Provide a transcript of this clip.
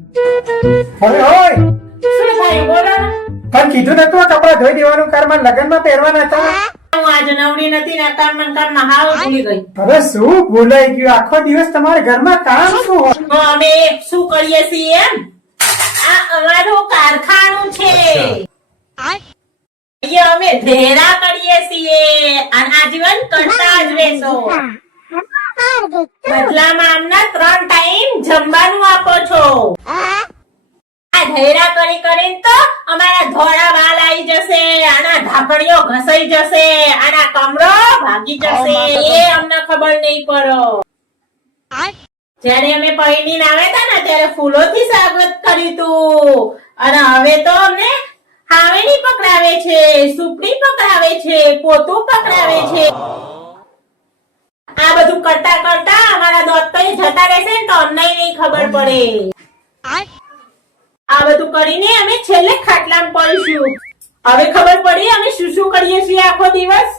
હવે હોય શું થયું બોલો ને. તને કીધું નતું આ કપડા ધોઈ દેવાનું કારમાં લગ્નમાં પહેરવાના હતા. હું આજે નવરી નથી ને કામમાં હાવ ભૂલી ગઈ. હવે શું ભૂલાઈ ગયું? આખો દિવસ તમારા ઘરમાં કામ શું હોય? તો અમે શું કરીએ છીએ એમ? આ અમારું કારખાનું છે. અહીંયા અમે ધેરા કરીએ છીએ અને આજીવન કરતા જ રહેશો. બદલામાં અમને 3 ટાઈમ જમવાનું આપો છો. આ ધૈર્યા કરી કરીને તો અમારા ધોળા વાળ આવી જશે, આના ઢાંકણીઓ ઘસાઈ જશે, આના કમરો ભાગી જશે, એ અમને ખબર નહીં પડો. જયારે અમે પહેરીને આવ્યા હતા ને ત્યારે ફૂલોથી સ્વાગત કર્યું તું અને હવે તો અમને હાવેણી પકડાવે છે, સુપડી પકડાવે છે, પોતું પકડાવે છે. આ બધું કરતા કરતા અમારા દોસ્તો જતા રહેશે ને તો અમને નહીં ખબર પડે. આ બધું કરીને અમે છેલ્લે ખાટલામાં પડીશું. હવે ખબર પડી અમે શું શું કરીએ છીએ આખો દિવસ.